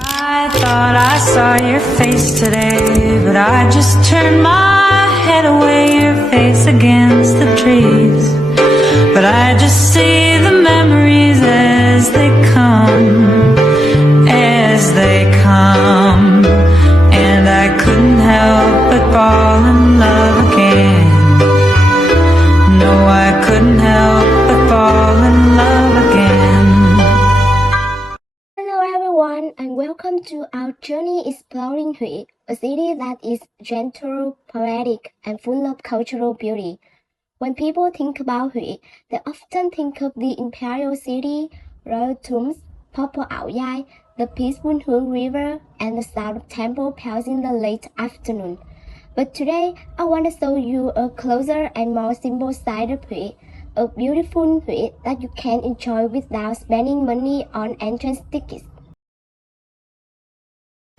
I thought I saw your face today, but I just turned my head away, your face against the trees. But I just see the memories as they come, and I couldn't help but fall in love again. No, I couldn't help but fall in love again. Hello everyone and welcome to our journey exploring Hui, a city that is gentle, poetic, and full of cultural beauty. When people think about Hui, they often think of the imperial city, royal tombs, purple Aoyai, the peaceful Hui River, and the sound of temple bells in the late afternoon. But today, I want to show you a closer and more simple side of Hui, a beautiful Hui that you can enjoy without spending money on entrance tickets.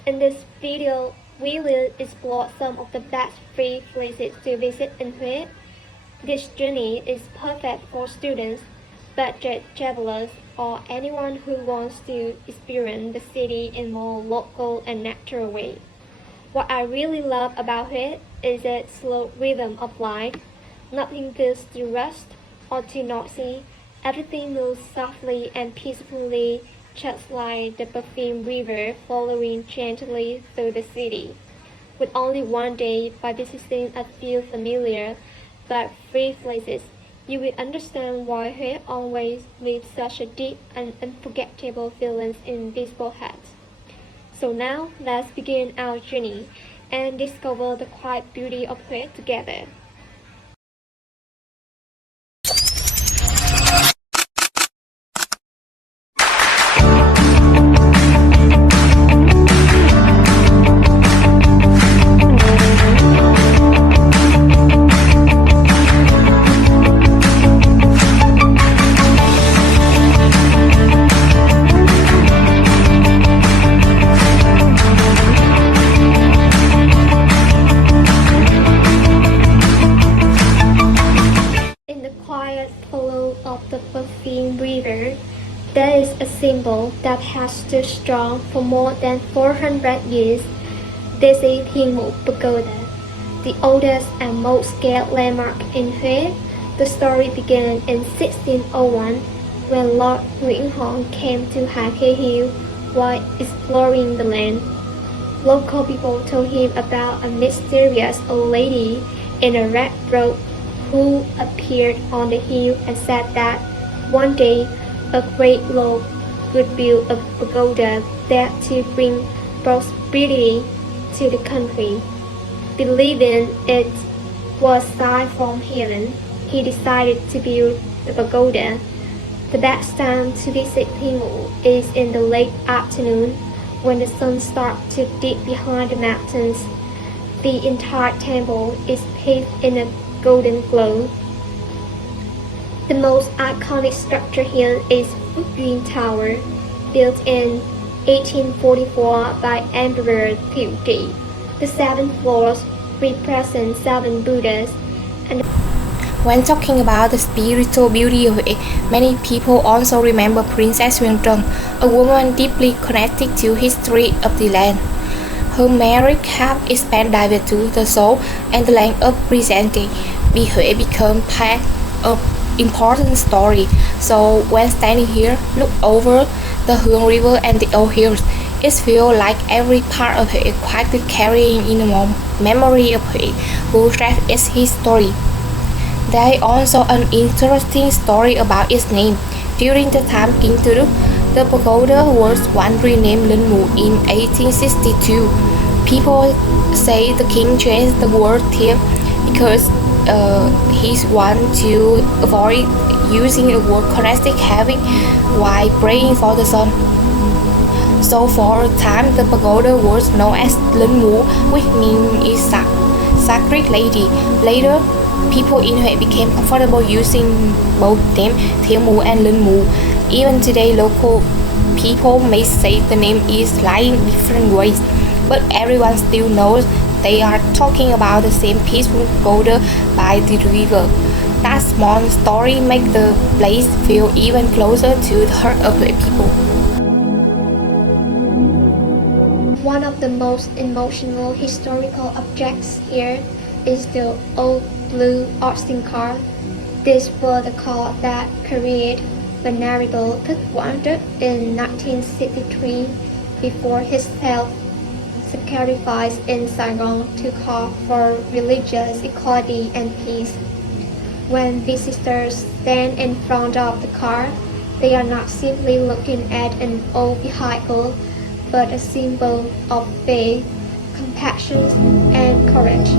In this video, we will explore some of the best free places to visit in Hui. This journey is perfect for students, budget travelers, or anyone who wants to experience the city in a more local and natural way. What I really love about Hui is its slow rhythm of life. Nothing feels too rushed or too noisy. Everything moves softly and peacefully, just like the perfumed river flowing gently through the city. With only one day by visiting a few familiar but free places, you will understand why Hui always leaves such a deep and unforgettable feelings in people's hearts. So now, let's begin our journey and discover the quiet beauty of Hui together. Of the perfumed river, there is a symbol that has stood strong for more than 400 years. This is Thiên Mụ Pagoda, the oldest and most scaled landmark in Hui. The story began in 1601 when Lord Nguyễn Hồng came to Hà Khê Hill while exploring the land. Local people told him about a mysterious old lady in a red robe who appeared on the hill and said that one day a great lord would build a pagoda there to bring prosperity to the country. Believing it was a sign from heaven, he decided to build the pagoda. The best time to visit Thiên Mụ is in the late afternoon when the sun starts to dip behind the mountains. The entire temple is bathed in a golden glow. The most iconic structure here is Phúc Duyên Tower, built in 1844 by Emperor Thiệu Trị. The 7 floors represent 7 Buddhas. And when talking about the spiritual beauty of it, many people also remember Princess Huyền Trân, a woman deeply connected to history of the land. Her marriage have expanded to the soul and the land of present-day. Hui become part of important story. So when standing here, look over the Hương River and the old hills, it feels like every part of it quietly carrying in a memory of Hui, who shares its history. There is also an interesting story about its name. During the time King Tư, the pagoda was once renamed Linh Mụ in 1862. People say the king changed the word Thiên because he wanted to avoid using the word connected heaven while praying for the sun. So for a time, the pagoda was known as Linh Mụ, which means is sacred lady. Later, people in Hui became comfortable using both names Thiên Mụ and Linh Mụ. Even today, local people may say the name is slightly in different ways, but everyone still knows they are talking about the same peaceful pagoda by the river. That small story makes the place feel even closer to the heart of the people. One of the most emotional historical objects here is the old blue Austin car. This was the car that carried Venerable Thích in 1963 before his self-sacrifice in Saigon to call for religious equality and peace. When visitors stand in front of the car, they are not simply looking at an old vehicle, but a symbol of faith, compassion, and courage.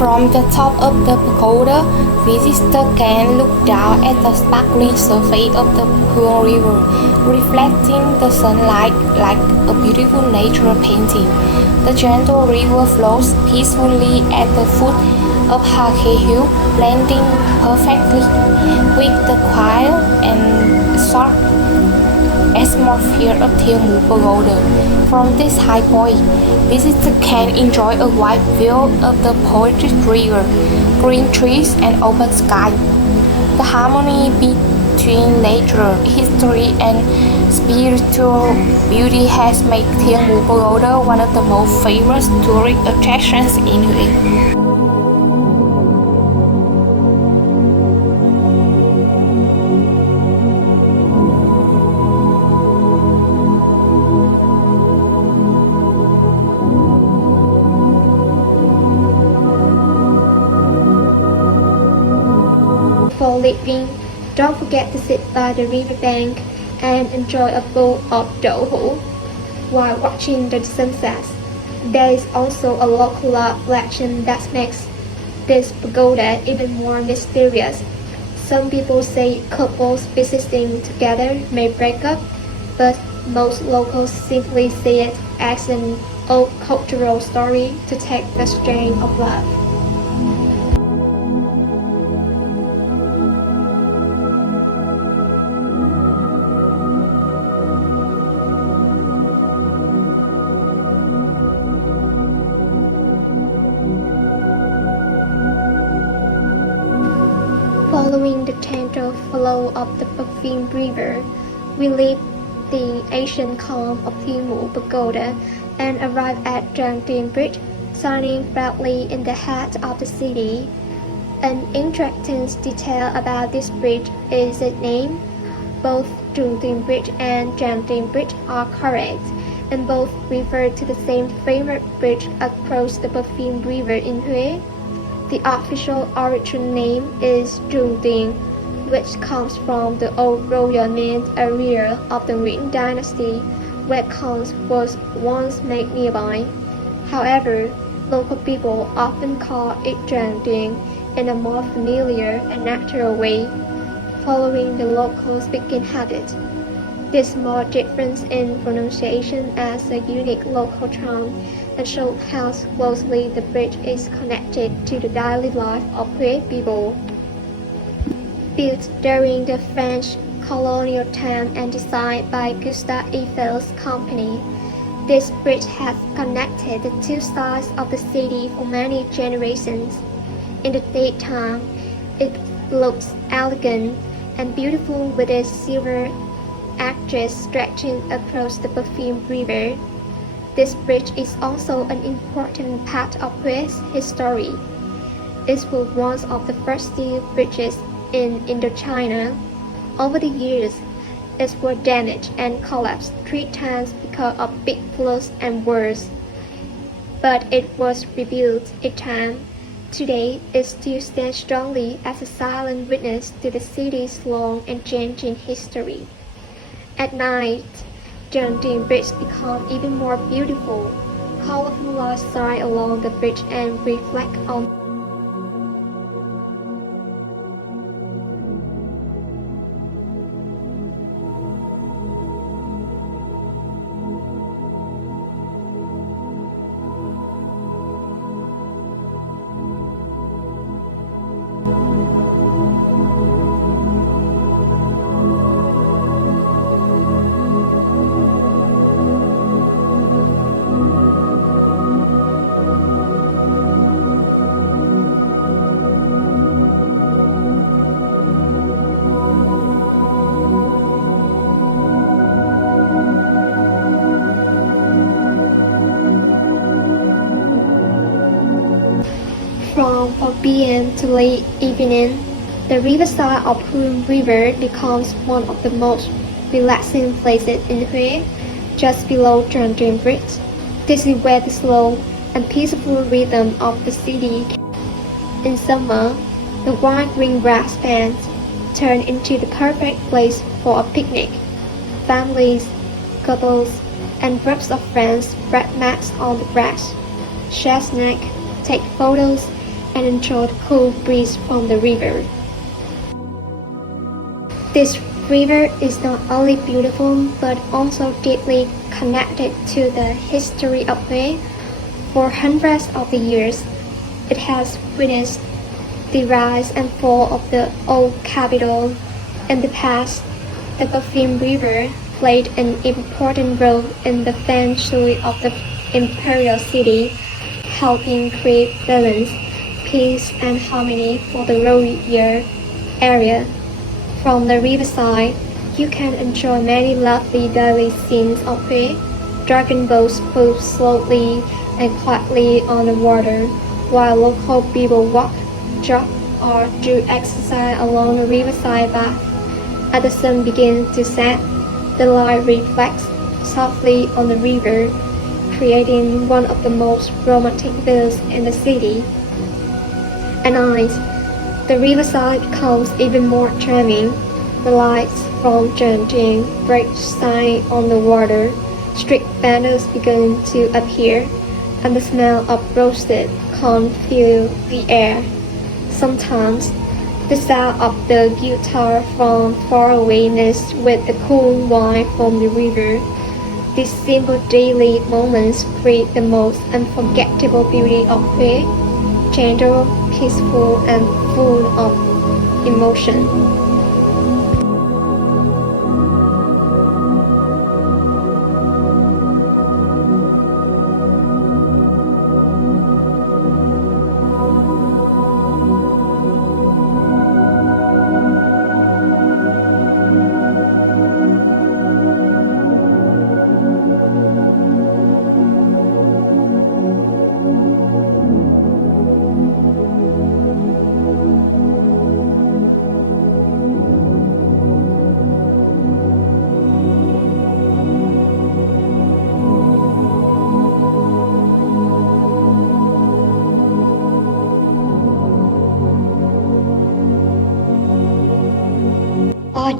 From the top of the pagoda, visitors can look down at the sparkling surface of the Huang River, reflecting the sunlight like a beautiful natural painting. The gentle river flows peacefully at the foot of Hake Hill, blending perfectly with the quiet and soft atmosphere of Thiel Mu Pagoda. From this high point, visitors can enjoy a wide view of the poetic river, green trees, and open sky. The harmony between nature, history, and spiritual beauty has made Thiel Mu Pagoda one of the most famous tourist attractions in Hue. Before leaving, don't forget to sit by the riverbank and enjoy a bowl of đậu hũ while watching the sunset. There is also a local love legend that makes this pagoda even more mysterious. Some people say couples visiting together may break up, but most locals simply see it as an old cultural story to take the strain of love. Following the gentle flow of the Perfume River, we leave the ancient column of Thiel Mu Pagoda and arrive at Trang Tiên Bridge, shining brightly in the heart of the city. An interesting detail about this bridge is its name. Both Zhongting Bridge and Jiangting Bridge are correct, and both refer to the same famous bridge across the Perfume River in Hue. The official original name is Zhongting, which comes from the old royal name area of the Ming Dynasty, where coins was once made nearby. However, local people often call it Jiangting in a more familiar and natural way, following the local speaking habit. This small difference in pronunciation adds a unique local charm and shows how closely the bridge is connected to the daily life of Hue people. Built during the French colonial time and designed by Gustave Eiffel's company, this bridge has connected the two sides of the city for many generations. In the daytime, it looks elegant and beautiful with its silver arches stretching across the Perfume River. This bridge is also an important part of Hue's history. It was one of the first steel bridges in Indochina. Over the years, it was damaged and collapsed 3 times because of big floods and wars. But it was rebuilt each time. Today, it still stands strongly as a silent witness to the city's long and changing history. At night, Jiangting Bridge becomes even more beautiful. Colorful lights shine along the bridge and reflect on From 4 p.m. to late evening, the riverside of Hue River becomes one of the most relaxing places in Hue, just below Jiangting Bridge. This is where the slow and peaceful rhythm of the city. In summer, the wide green grass bands turn into the perfect place for a picnic. Families, couples, and groups of friends spread mats on the grass, share snacks, take photos, and enjoy the cool breeze from the river. This river is not only beautiful but also deeply connected to the history of Hue. For hundreds of years, it has witnessed the rise and fall of the old capital. In the past, the Perfume River played an important role in the feng shui of the imperial city, helping create balance, peace, and harmony for the royal area. From the riverside, you can enjoy many lovely daily scenes of Hue. Dragon boats move slowly and quietly on the water, while local people walk, jog, or do exercise along the riverside path. As the sun begins to set, the light reflects softly on the river, creating one of the most romantic views in the city. At night, the riverside becomes even more charming. The lights from Jiangting Bridge shine on the water, street vendors begin to appear, and the smell of roasted corn fills the air. Sometimes, the sound of the guitar from far away mixed with the cool wine from the river. These simple daily moments create the most unforgettable beauty of Hue, gentle, peaceful, and full of emotion.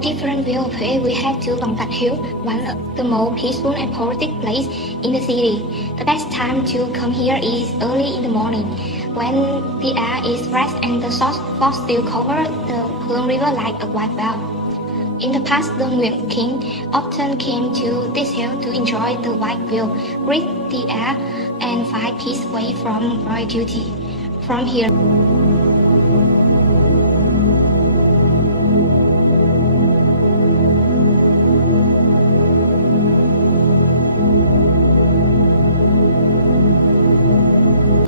different view of it, we have to Vòng Thạch Hill, one of the most peaceful and poetic place in the city. The best time to come here is early in the morning, when the air is fresh and the soft fog still covers the Hương River like a white veil. In the past, the Nguyễn King often came to this hill to enjoy the white view, breathe the air, and find peace away from royal duty. From here,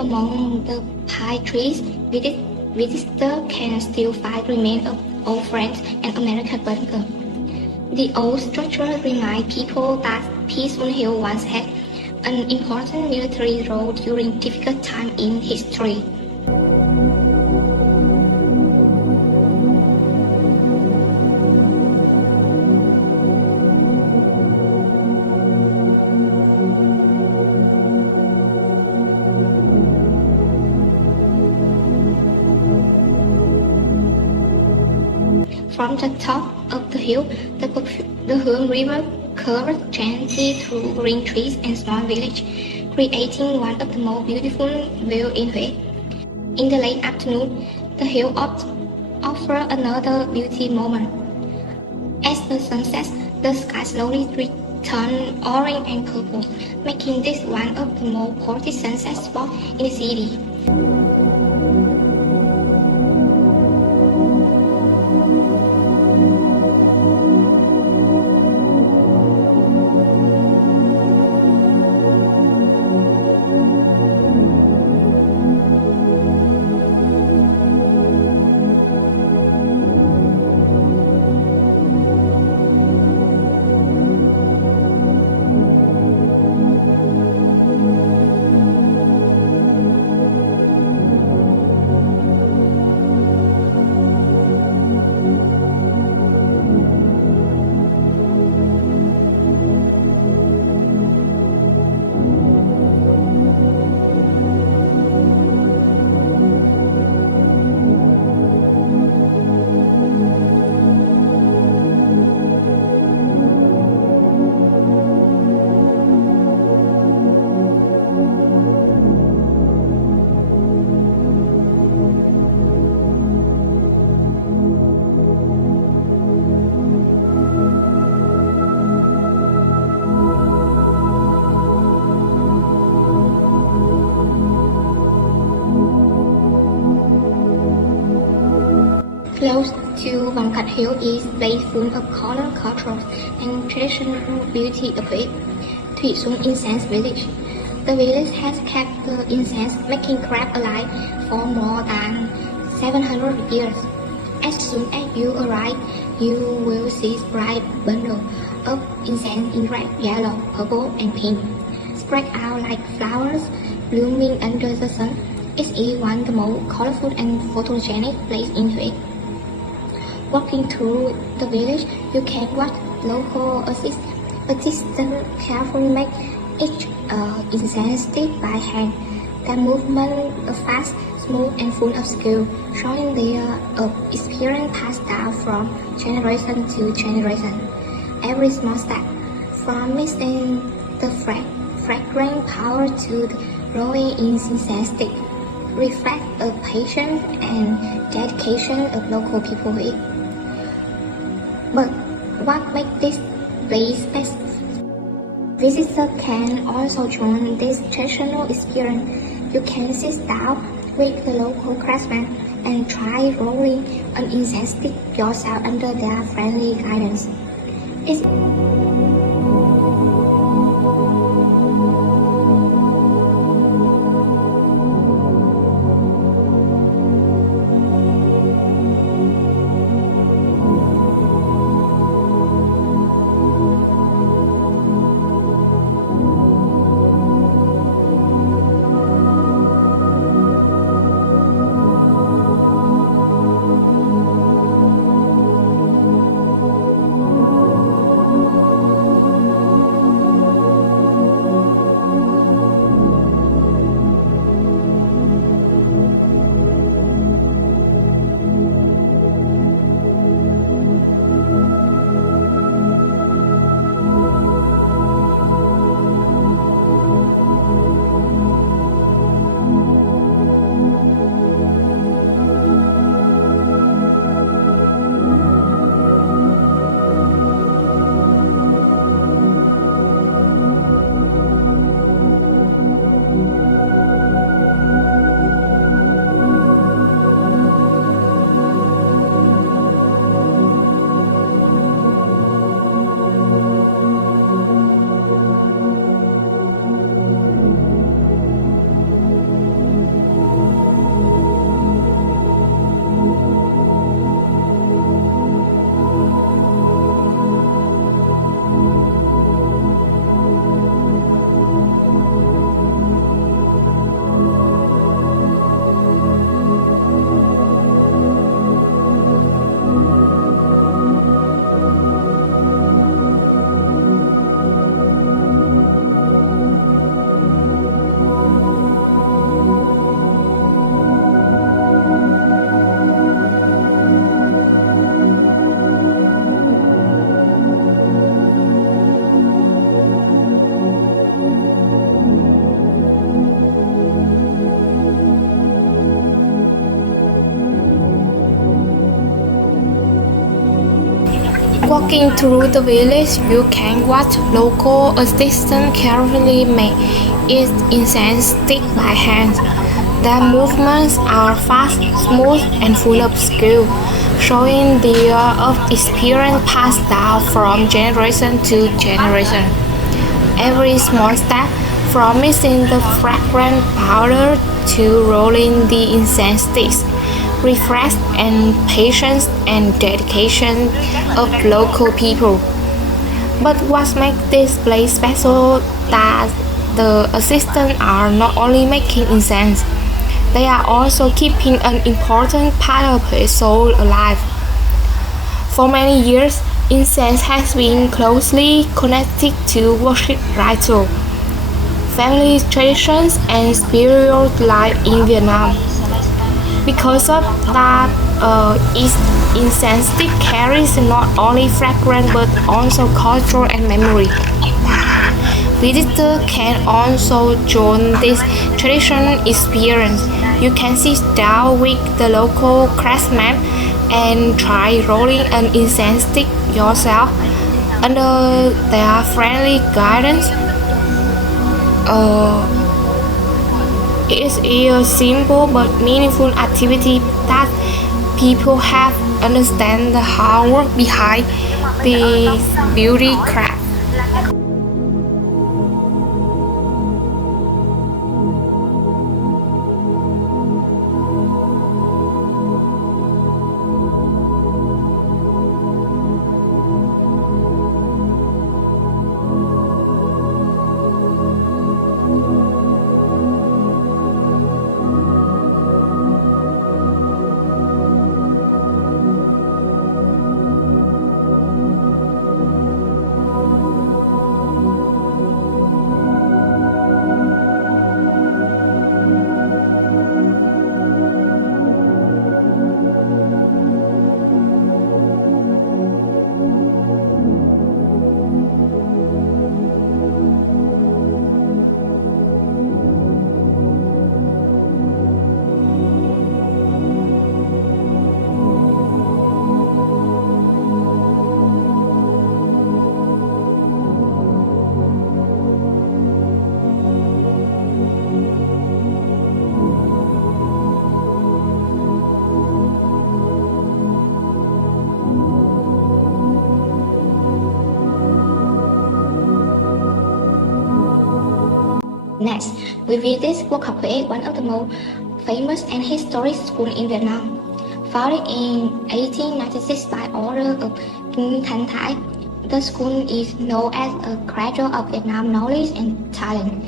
among the pine trees, visitors can still find remains of old French and American bunker. The old structure reminds people that Peace on Hill once had an important military role during difficult times in history. From the top of the hill, the Hương River curves gently through green trees and small village, creating one of the most beautiful views in Huế. In the late afternoon, the hill offers another beauty moment. As the sun sets, the sky slowly turns orange and purple, making this one of the most poetic sunset spots in the city. Close to Vòng Thạch Hill is a place full of color, culture, and traditional beauty of it. Thủy Xuân Incense Village. The village has kept the incense making craft alive for more than 700 years. As soon as you arrive, you will see bright bundle of incense in red, yellow, purple, and pink, spread out like flowers blooming under the sun. It is one of the most colorful and photogenic places in Huế. Walking through the village, you can watch local artisans carefully make each incense stick by hand. Their movement are fast, smooth, and full of skill, showing their experience passed down from generation to generation. Every small step, from mixing the fragrant powder to the rolling incense stick, reflect the patience and dedication of local people. But what makes this place special? Visitors can also join this traditional experience. You can sit down with the local craftsmen and try rolling an incense stick yourself under their friendly guidance. Walking through the village, you can watch local artisans carefully make each incense stick by hand. Their movements are fast, smooth, and full of skill, showing the year of experience passed down from generation to generation. Every small step, from mixing the fragrant powder to rolling the incense sticks, reflects and patience and dedication of local people. But what makes this place special that the assistants are not only making incense, they are also keeping an important part of her soul alive. For many years, incense has been closely connected to worship ritual, family traditions, and spiritual life in Vietnam. Because of that, each incense stick carries not only fragrance but also culture and memory. Visitors can also join this traditional experience. You can sit down with the local craftsmen and try rolling an incense stick yourself under their friendly guidance. It is a simple but meaningful activity that people have understand the hard work behind this beauty craft. Next, we visit Quốc học Huế, one of the most famous and historic schools in Vietnam. Founded in 1896 by order of King Thanh Thái, the school is known as a cradle of Vietnam knowledge and talent.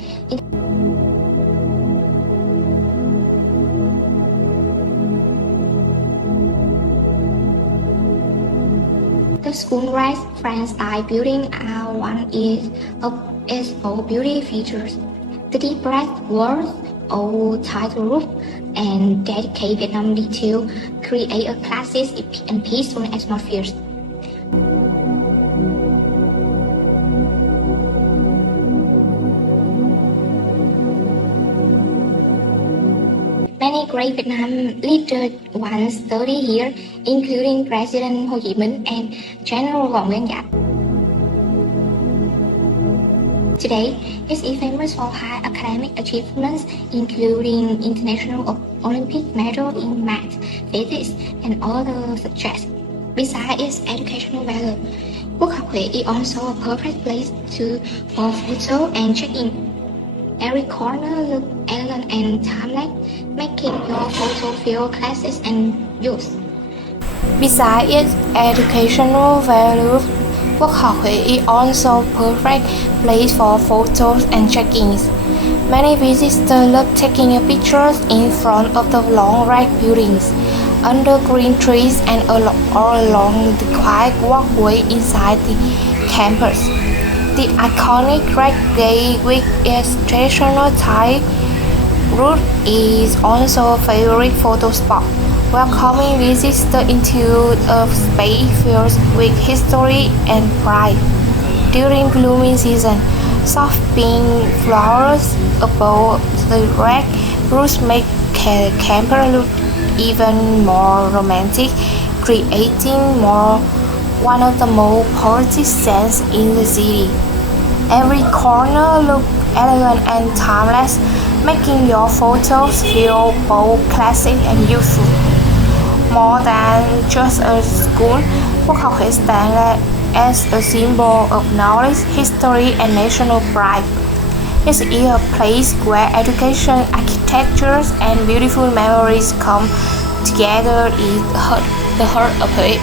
The school ranks French style building are one of its own beauty features. The deep bright walls, old tiled roof, and dedicated Vietnam detail create a classic and peaceful atmosphere. Many great Vietnam leaders once studied here, including President Ho Chi Minh and General Võ Nguyên Giáp. Today, it is famous for high academic achievements, including international Olympic medal in math, physics, and other subjects. Besides its educational value, Quốc học Huế is also a perfect place for photo and check-in. Every corner looks elegant and timeless, making your photo feel classic and youth. Besides its educational value, Quốc học Huế is also a perfect place for photos and check-ins. Many visitors love taking pictures in front of the long red buildings, under green trees, and all along the quiet walkway inside the campus. The iconic red gate with its traditional Thai route is also a favorite photo spot, welcoming visitors into a space filled with history and pride. During blooming season, soft pink flowers above the red roofs make campus look even more romantic, creating more one of the most poetic scenes in the city. Every corner looks elegant and timeless, making your photos feel both classic and youthful. More than just a school, Quốc học Huế stands as a symbol of knowledge, history, and national pride. It is a place where education, architecture, and beautiful memories come together in the heart of Huế.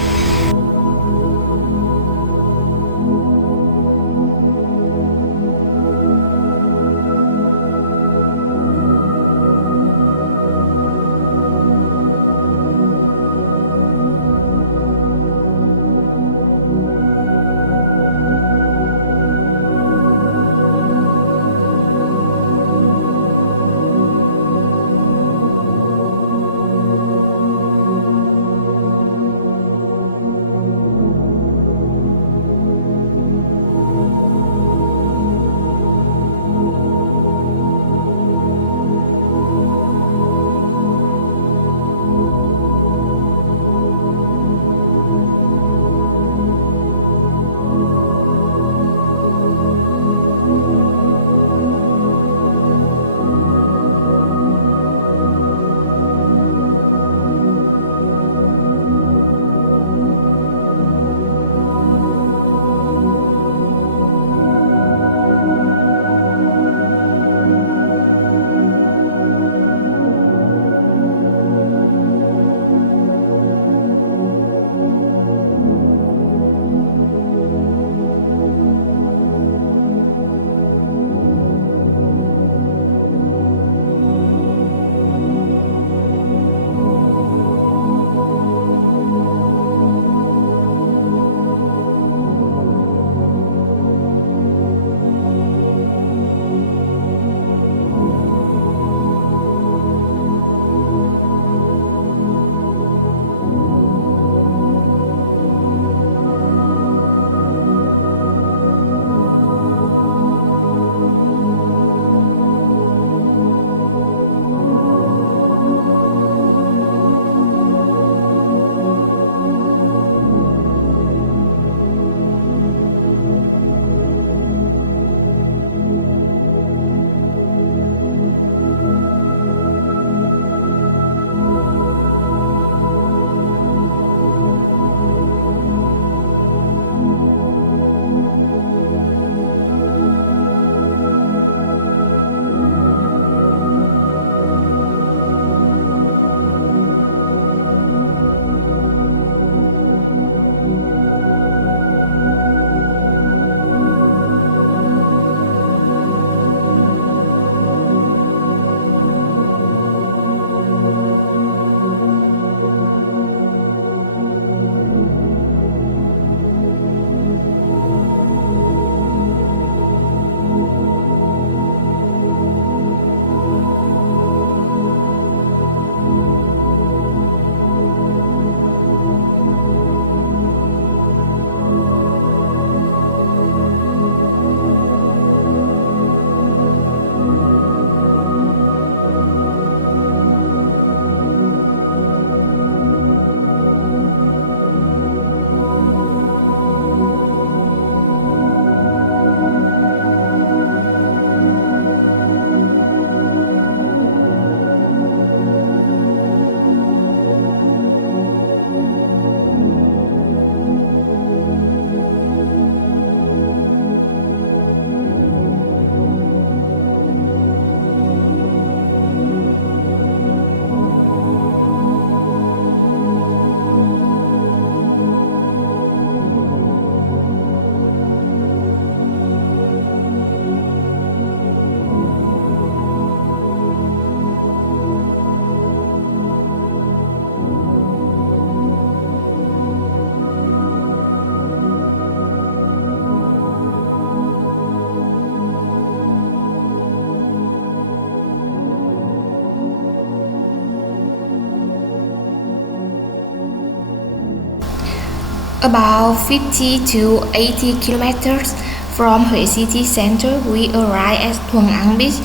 About 50 to 80 kilometers from Huế city center, we arrive at Thuận An Beach,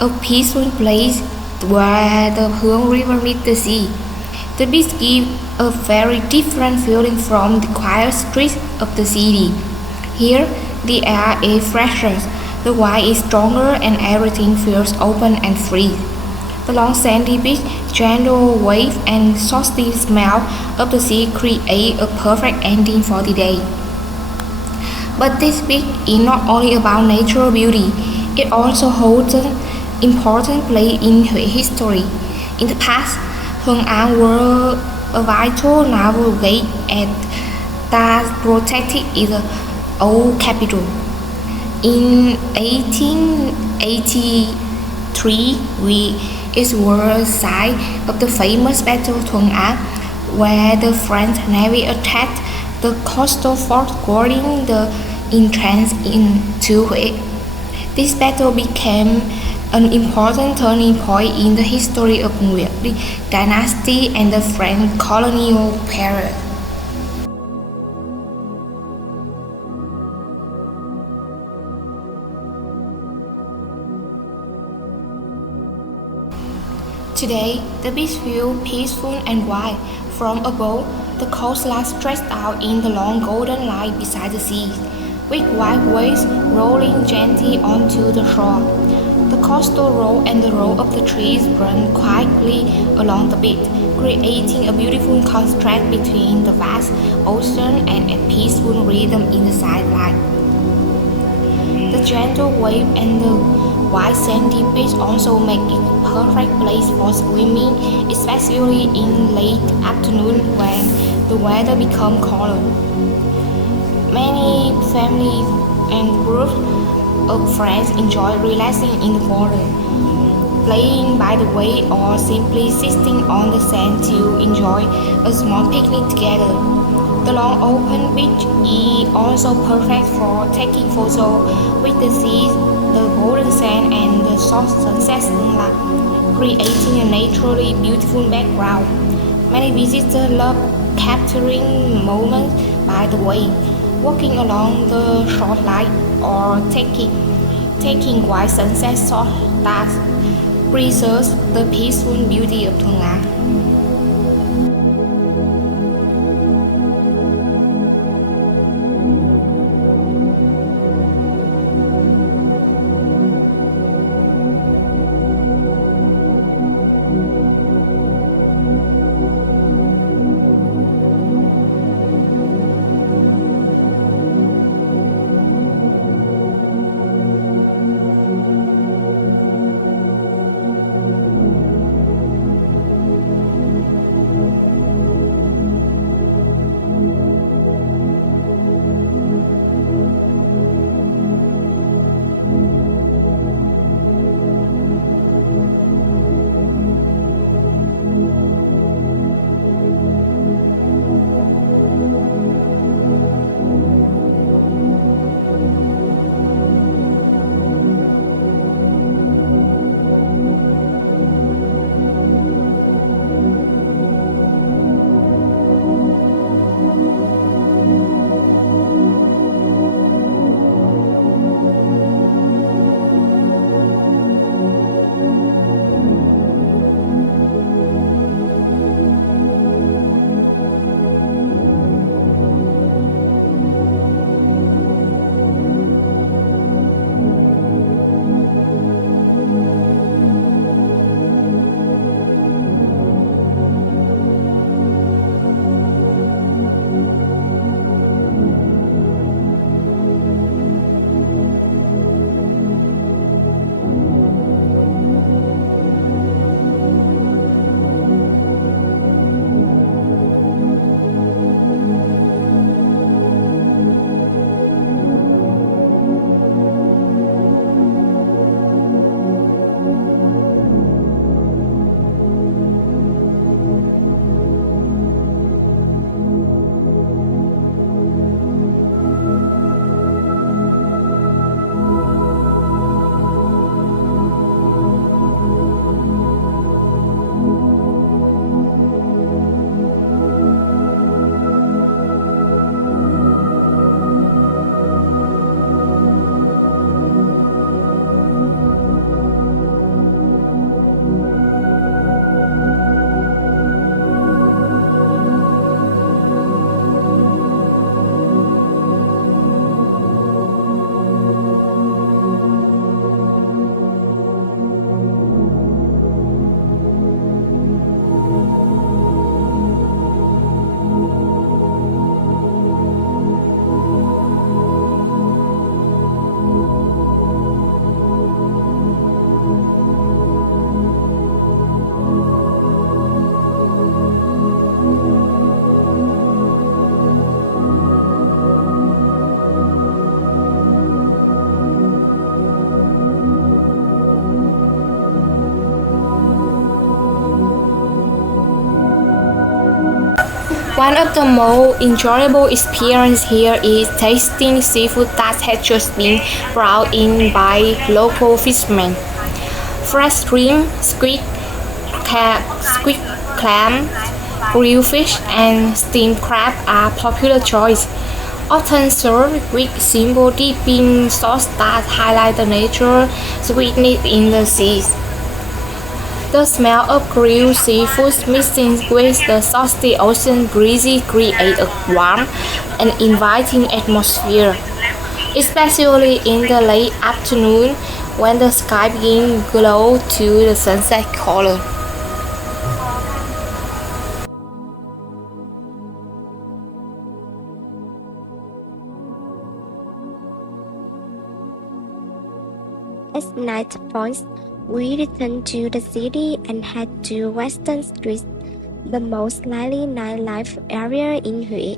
a peaceful place where the Hương River meets the sea. The beach gives a very different feeling from the quiet streets of the city. Here, the air is fresher, the wind is stronger, and everything feels open and free. The long sandy beach, gentle wave, and salty smell of the sea create a perfect ending for the day. But this beach is not only about natural beauty, it also holds an important place in Hue history. In the past, Thuận An was a vital naval gate and that protected its old capital. In 1883, it was site of the famous Battle of Thuận An, where the French Navy attacked the coastal fort guarding the entrance into Hue. This battle became an important turning point in the history of Nguyệt dynasty and the French colonial period. Today, the beach feels peaceful and wide. From above, the coastline stretched out in the long golden line beside the sea, with white waves rolling gently onto the shore. The coastal road and the row of the trees run quietly along the beach, creating a beautiful contrast between the vast ocean and a peaceful rhythm in the sideline. The gentle wave and the white sandy beach also make it a perfect place for swimming, especially in late afternoon when the weather becomes colder. Many families and groups of friends enjoy relaxing in the water, playing by the way, or simply sitting on the sand to enjoy a small picnic together. The long open beach is also perfect for taking photos with the sea, the golden sand, and the soft sunset sunlight, creating a naturally beautiful background. Many visitors love capturing moments by the way, walking along the shoreline or taking white sunset shots that preserves the peaceful beauty of Thuận An. One of the most enjoyable experiences here is tasting seafood that has just been brought in by local fishermen. Fresh shrimp, squid, clam, grilled fish, and steamed crab are popular choices, often served with simple dipping sauce that highlight the natural sweetness in the seas. The smell of grilled seafood mixing with the salty ocean breeze create a warm and inviting atmosphere, especially in the late afternoon when the sky begins to glow to the sunset color. As night falls, we return to the city and head to Western Street, the most lively nightlife area in Hue.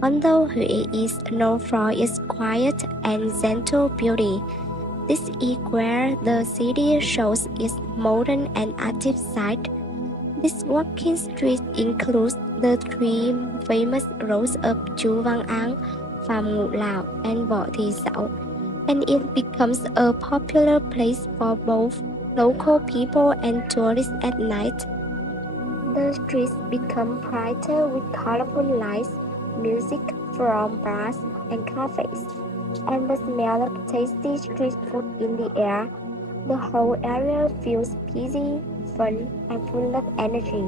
Although Hue is known for its quiet and gentle beauty, this is where the city shows its modern and active side. This walking street includes the three famous roads of Chu Văn An, Pham Ngũ Lao, and Võ Thị Sáu, and it becomes a popular place for both local people and tourists at night. The streets become brighter with colorful lights, music from bars and cafes, and the smell of tasty street food in the air. The whole area feels busy, fun, and full of energy.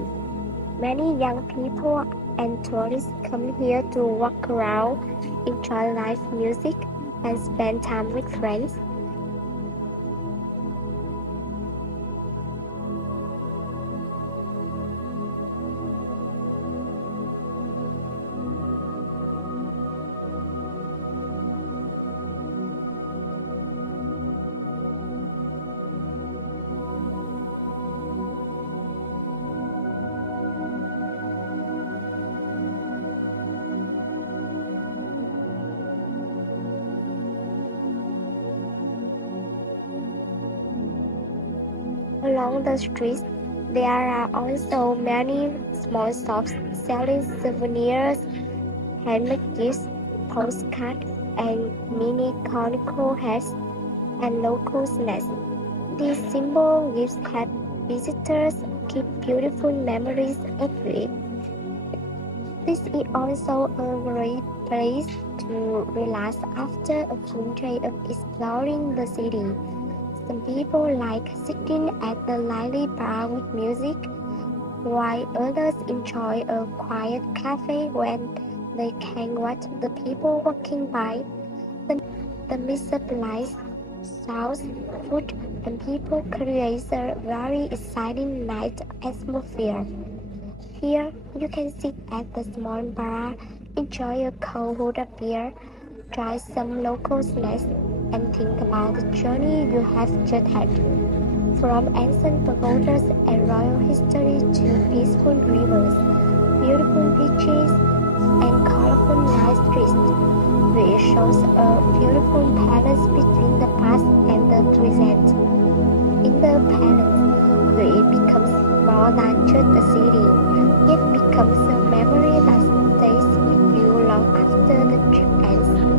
Many young people and tourists come here to walk around, enjoy live music, and spend time with friends. Along the streets, there are also many small shops selling souvenirs, handmade gifts, postcards, and mini conical hats and local snacks. These simple gifts help visitors keep beautiful memories of it. This is also a great place to relax after a full day of exploring the city. Some people like sitting at the lively bar with music, while others enjoy a quiet cafe when they can watch the people walking by. The mix of lights, sounds, food, and people creates a very exciting night atmosphere. Here, you can sit at the small bar, enjoy a cold beer, try some local snacks, and think about the journey you have just had. From ancient pagodas and royal history to peaceful rivers, beautiful beaches, and colorful night streets, it shows a beautiful balance between the past and the present. In the balance, it becomes more than just a city. It becomes a memory that stays with you long after the trip ends.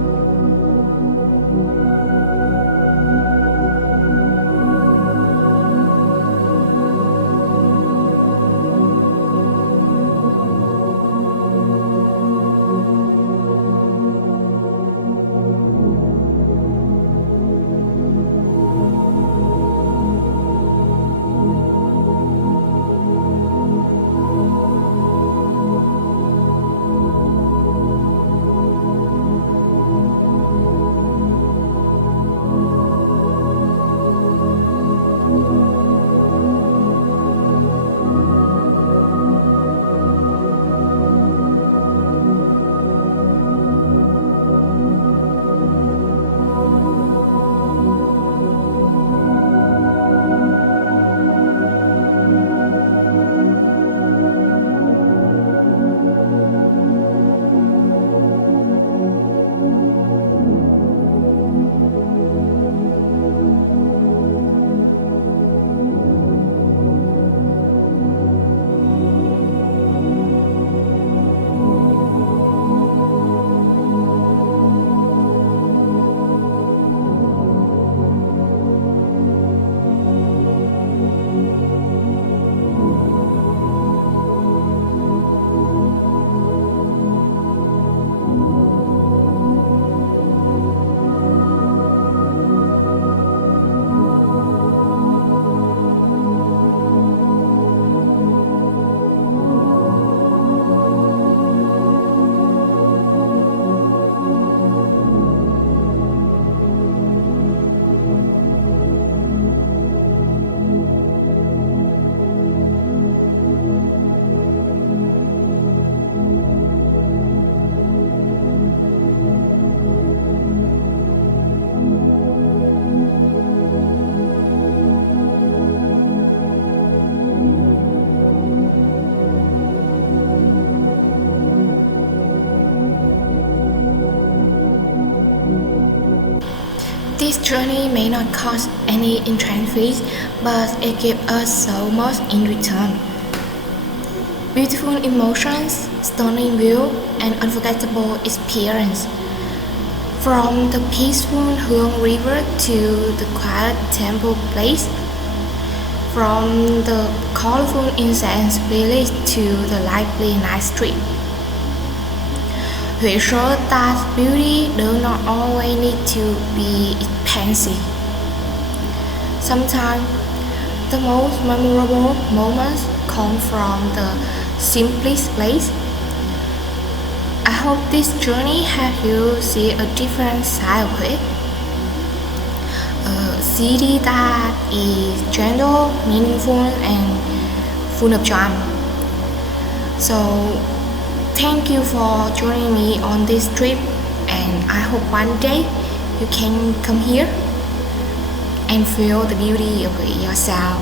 journey may not cost any entrance fees, but it gives us so much in return. Beautiful emotions, stunning view, and unforgettable experience. From the peaceful Hương River to the quiet temple place, from the colorful incense village to the lively night street. Huế showed that beauty does not always need to be expensive. Sometimes the most memorable moments come from the simplest place. I hope this journey helps you see a different side of it. A city that is gentle, meaningful, and full of charm. So, thank you for joining me on this trip, and I hope one day you can come here and feel the beauty of it yourself.